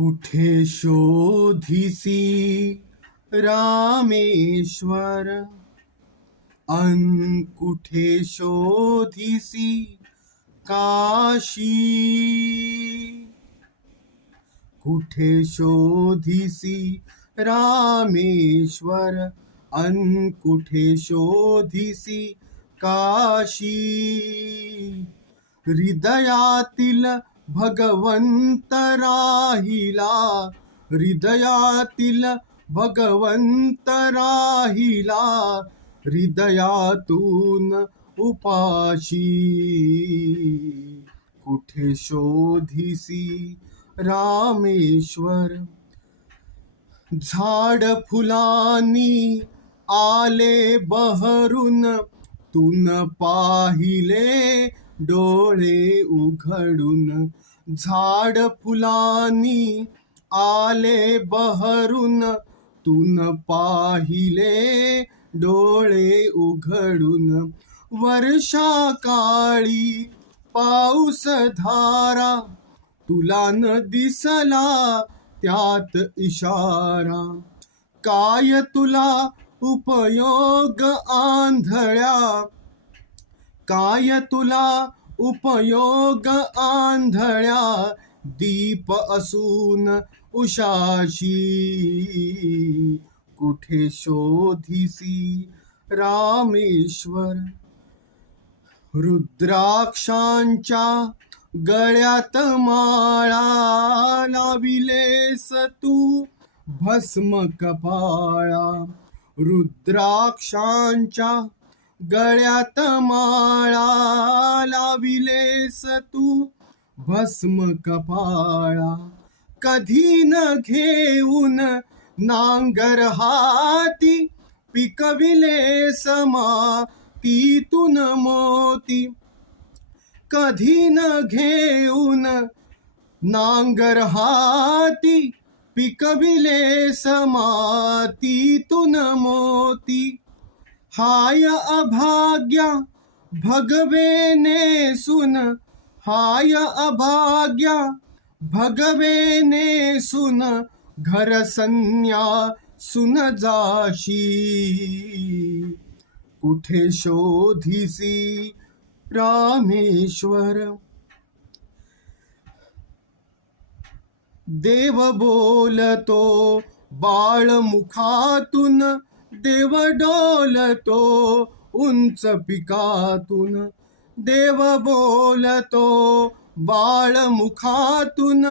कुठे शोधिसी रामेश्वर, अन कुठे शोधिसी काशी. कुठे शोधिसी रामेश्वर, अन कुठे शोधिसी काशी. हृदयातील भगवंत राहिला, हृदयातील भगवंत राहिला, हृदयातून उपाशी. कुठे शोधिसी रामेश्वर. झाड फुलांनी आले बहरून, तून पाहिले डोळे उघडून. झाड फुलांनी आले बहरून, तून पाहिले डोळे उघडून. वर्षा काळी पाऊस धारा, तुला न दिसला त्यात इशारा. काय तुला उपयोग आंधळ्या, काय तुला उपयोग आंधळ्या, दीप असून उशाशी. कुठे शोधिसी रामेश्वर. रुद्राक्षांच्या गळ्यात माळा, लाविलेस तू भस्म कपाळा. रुद्राक्षांच्या गळ्यात माळा, लाविलेस तू भस्म कपाळा. कधी न घेऊन नांगर हाती, पिकविलेस मातीतून मोती. कधी न घेऊन नांगर हाती, पिकविलेस मातीतून मोती. हाय अभाग्या भगवे नेसून, हाय अभाग्या भगवे नेसून, घर संन्यासून जाशी. कुठे शोधिसी रामेश्वर. देव बोलतो बाळ मुखातून, देव डोलतो उंच पिकातून. देव बोलतो बाळ मुखातून,